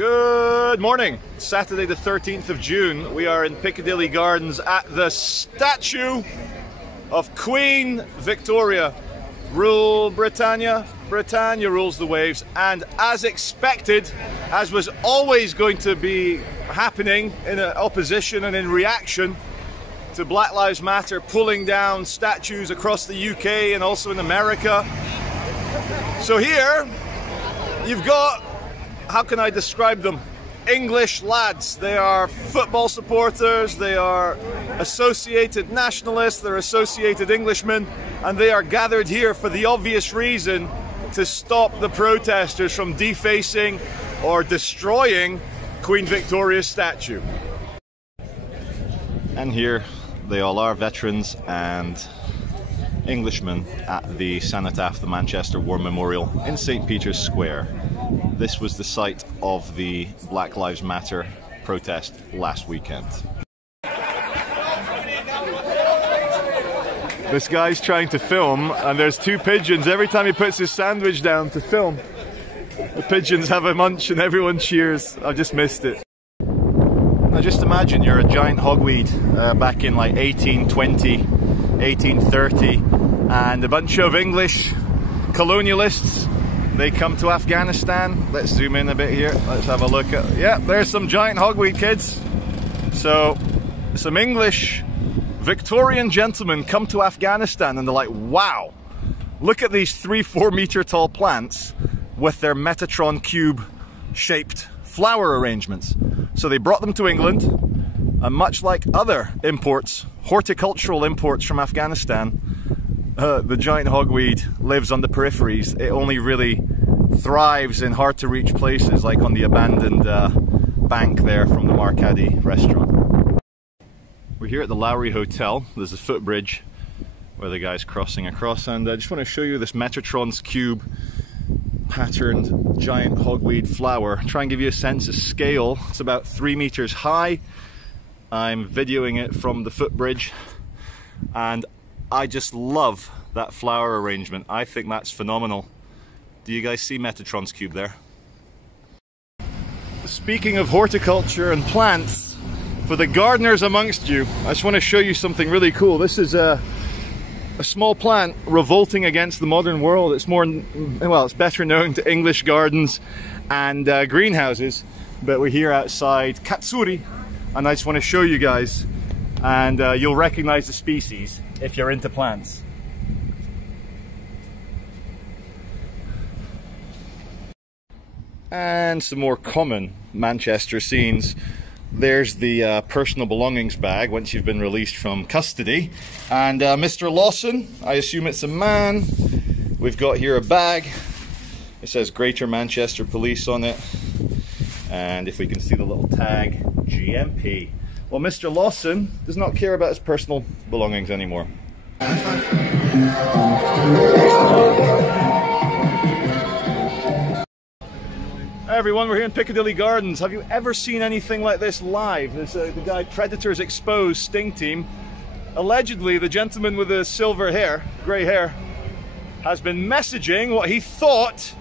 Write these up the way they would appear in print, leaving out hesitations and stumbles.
Good morning. Saturday the 13th of June. We are in Piccadilly Gardens at the statue of Queen Victoria. Rule Britannia, Britannia rules the waves. And as expected, as was always going to be happening in opposition and in reaction to Black Lives Matter pulling down statues across the UK and also in America. So here, you've got, how can I describe them? English lads. They are football supporters, they are associated nationalists, they're associated Englishmen, and they are gathered here for the obvious reason to stop the protesters from defacing or destroying Queen Victoria's statue. And here they all are, veterans and Englishmen at the Cenotaph, the Manchester War Memorial in St. Peter's Square. This was the site of the Black Lives Matter protest last weekend. This guy's trying to film, and there's two pigeons. Every time he puts his sandwich down to film, the pigeons have a munch and everyone cheers. I just missed it. Now just imagine you're a giant hogweed back in like 1820, 1830, and a bunch of English colonialists, they come to Afghanistan. Let's zoom in a bit here. Let's have a look at, yeah, there's some giant hogweed kids. So some English Victorian gentlemen come to Afghanistan and they're like, wow, look at these 3-4 meter tall plants with their Metatron cube shaped flower arrangements. So they brought them to England, and much like other imports, horticultural imports from Afghanistan, the giant hogweed lives on the peripheries. It only really thrives in hard to reach places like on the abandoned bank there from the Marcaddy restaurant. We're here at the Lowry Hotel. There's a footbridge where the guy's crossing across, and I just want to show you this Metatron's cube patterned giant hogweed flower. Try and give you a sense of scale. It's about 3 meters high. I'm videoing it from the footbridge, and I just love that flower arrangement. I think that's phenomenal. Do you guys see Metatron's cube there? Speaking of horticulture and plants, for the gardeners amongst you, I just want to show you something really cool. This is a small plant revolting against the modern world. It's more, well, it's better known to English gardens and greenhouses, but we're here outside Katsuri, and I just want to show you guys, and you'll recognize the species if you're into plants. And some more common Manchester scenes. There's the personal belongings bag once you've been released from custody. And Mr. Lawson, I assume it's a man. We've got here a bag. It says Greater Manchester Police on it. And if we can see the little tag, GMP. Well, Mr. Lawson does not care about his personal belongings anymore. Hi everyone, we're here in Piccadilly Gardens. Have you ever seen anything like this live? There's the guy Predators Exposed Sting Team. Allegedly, the gentleman with the silver hair, grey hair, has been messaging what he thought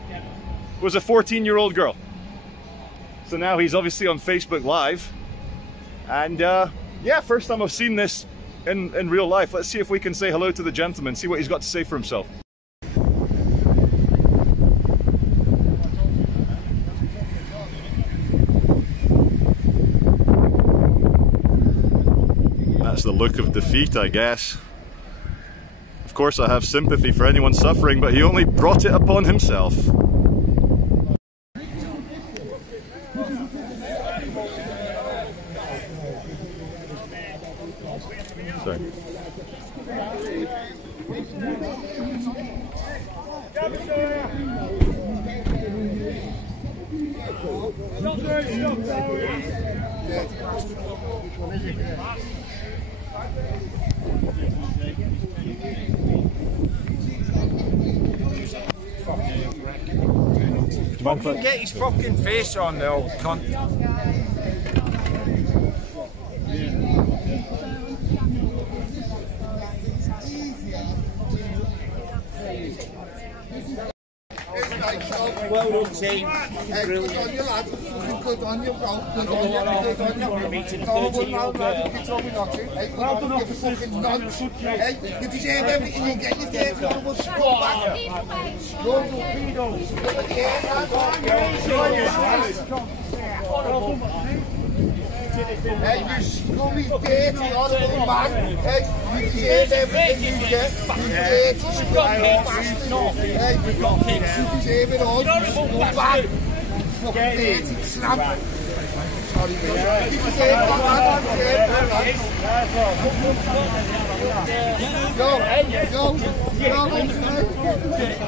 was a 14-year-old girl. So now he's obviously on Facebook Live. And yeah, first time I've seen this in real life. Let's see if we can say hello to the gentleman, see what he's got to say for himself. That's the look of defeat, I guess. Of course I have sympathy for anyone suffering, but he only brought it upon himself. Sorry. Fucking get his fucking face on there, old cunt. Well done, team. Brilliant. Good on you, lad. Good on you, bro. Good on you. Meeting No, 13-year-old lad, girl. you told me not to. Hey, well done, you fucking nonce. Hey, you deserve everything you get. You deserve it. We'll go back. Go to pedos. Hey, you scummy, dirty, horrible man. Hey, you deserve everything you get. You dirty, scummy bastard. Hey, you deserve it all. You go back. Fucking dirty tramp. Sorry, mate. You deserve that, man. You deserve that,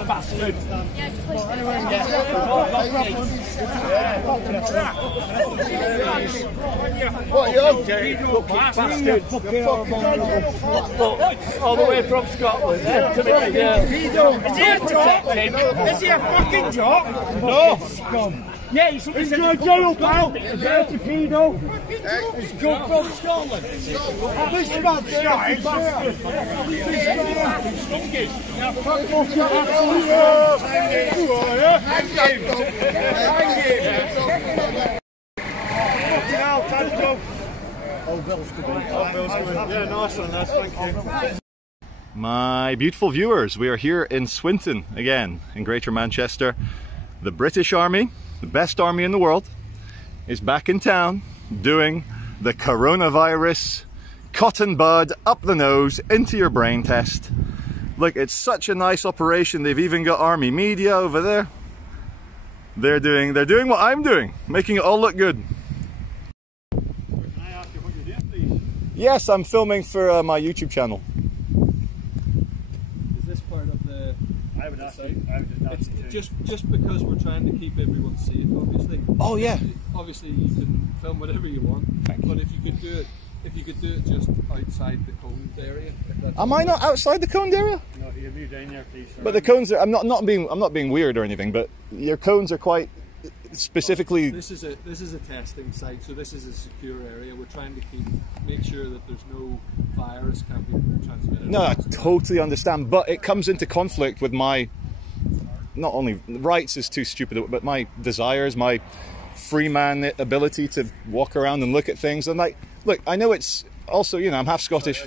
Bastard. What, you dirty Bastard. All the way from Scotland. To me, yeah. Is he a jock? Is he a fucking jock? No. Scum. Yeah, he's in jail, pal. Dirty pedo. He's come from Scotland. This man's Scottish. Yeah, nice one, thank you. My beautiful viewers, we are here in Swinton again, in Greater Manchester. The British Army, the best army in the world, is back in town doing the coronavirus cotton bud up the nose into your brain test. Look, it's such a nice operation. They've even got army media over there. They're doing what I'm doing, making it all look good. Can I ask you what you're doing, please? Yes, I'm filming for my YouTube channel. Is this part of the... I would just ask you. Just because we're trying to keep everyone safe, obviously. Oh yeah. Obviously you can film whatever you want, but if you could do it just outside the coned area. Am I not outside the coned area? No, you move down there, please. Sir. But the cones are. I'm not being weird or anything. But your cones are quite specifically. This is a testing site, so this is a secure area. We're trying to make sure that there's no virus can be transmitted. No, I totally understand, but it comes into conflict with my, not only rights is too stupid, but my desires, my free man ability to walk around and look at things. And like, look, I know it's also, you know, I'm half Scottish.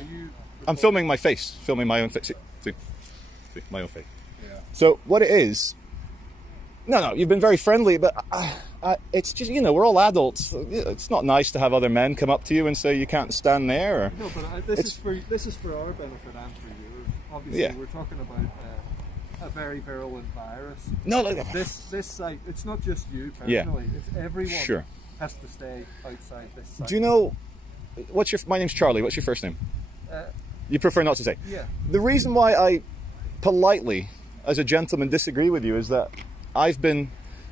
I'm filming my face, filming my own face. See, my own face. Yeah. So what it is, no, you've been very friendly, but it's just, you know, we're all adults. It's not nice to have other men come up to you and say you can't stand there. Or, no, but this is for our benefit and for yours. Obviously, yeah. We're talking about a very virulent virus. No, look, this site, it's not just you personally. Yeah. It's everyone. Sure. Has to stay outside this site. Do you know? My name's Charlie. What's your first name? You prefer not to say. Yeah. The reason why I politely, as a gentleman, disagree with you is that I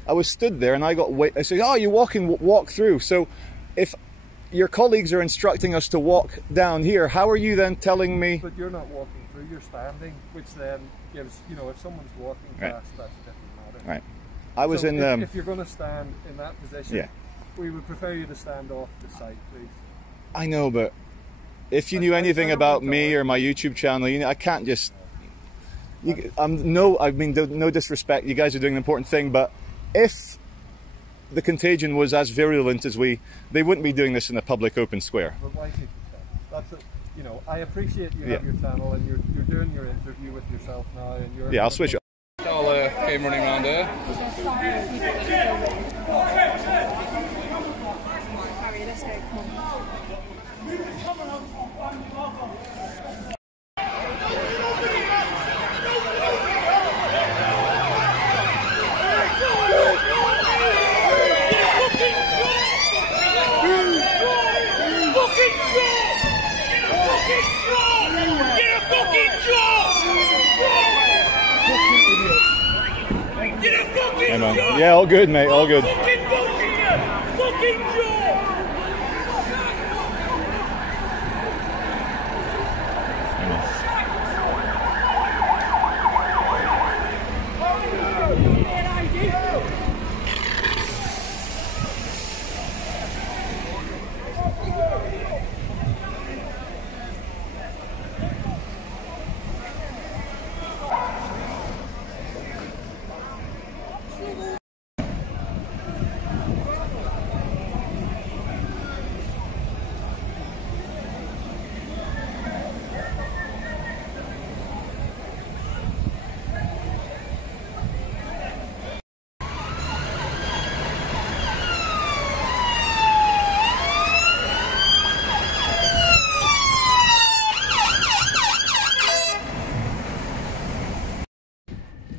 was stood there and I said, oh, you walk through. So if your colleagues are instructing us to walk down here, how are you then telling me? But you're not walking through, you're standing, which then gives, you know, if someone's walking past, that's a different matter. Right. I was if you're going to stand in that position, yeah. We would prefer you to stand off the site, please. I know, but if you knew anything about me or my YouTube channel, you know, I can't just. No disrespect. You guys are doing an important thing, but if the contagion was as virulent as they wouldn't be doing this in a public open square. But why keep it? That's it. You know, I appreciate you have your channel and you're doing your interview with yourself now, and you're. Yeah, I'll switch it. All came running around there. Harry, let's go. Come on. Hey man. Yeah, all good, mate, all good.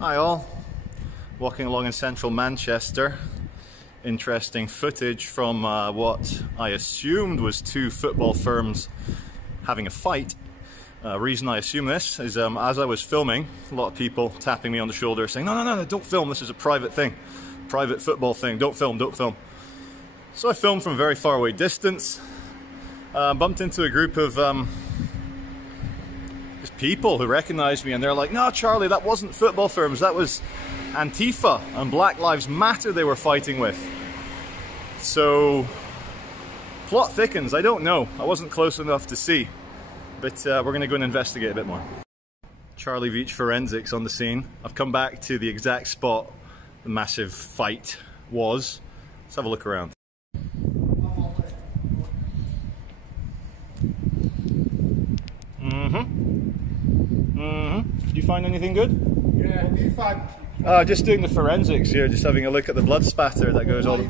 Hi all, walking along in central Manchester. Interesting footage from what I assumed was two football firms having a fight. Reason I assume this is as I was filming, a lot of people tapping me on the shoulder saying, no, don't film, this is a private thing, private football thing, don't film, don't film. So I filmed from a very far away distance, bumped into a group of just people who recognized me, and they're like, no Charlie, that wasn't football firms, that was Antifa and Black Lives Matter they were fighting with. So, plot thickens, I don't know, I wasn't close enough to see. But we're going to go and investigate a bit more. Charlie Veitch Forensics on the scene. I've come back to the exact spot the massive fight was. Let's have a look around. Did you find anything good? Yeah, what do you find? Just doing the forensics here, just having a look at the blood spatter that goes on.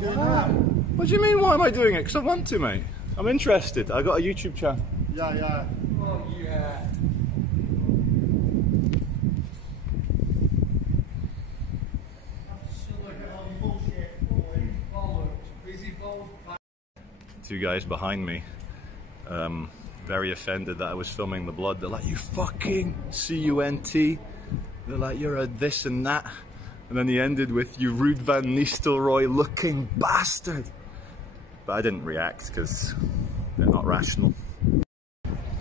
What do you mean, why am I doing it? Because I want to, mate. I'm interested. I got a YouTube channel. Yeah. Oh, yeah. Two guys behind me, very offended that I was filming the blood. They're like, you fucking C-U-N-T. They're like, you're a this and that. And then he ended with, you Ruud van Nistelrooy looking bastard. But I didn't react because they're not rational.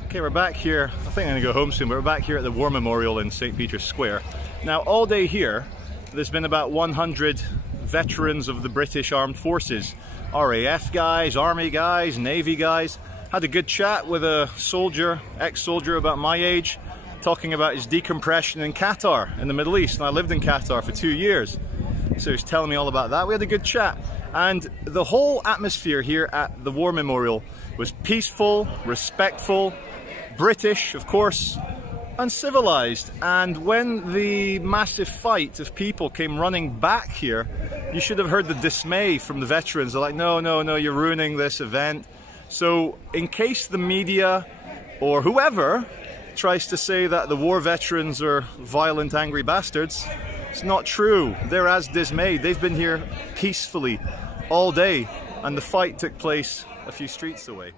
Okay, we're back here. I think I'm gonna go home soon, but we're back here at the War Memorial in St. Peter's Square. Now, all day here, there's been about 100 veterans of the British Armed Forces. RAF guys, Army guys, Navy guys. Had a good chat with a soldier, ex-soldier about my age, talking about his decompression in Qatar, in the Middle East. And I lived in Qatar for 2 years. So he was telling me all about that. We had a good chat. And the whole atmosphere here at the War Memorial was peaceful, respectful, British, of course, and civilized. And when the massive fight of people came running back here, you should have heard the dismay from the veterans. They're like, no, you're ruining this event. So in case the media or whoever tries to say that the war veterans are violent, angry bastards, it's not true. They're as dismayed. They've been here peacefully all day, and the fight took place a few streets away.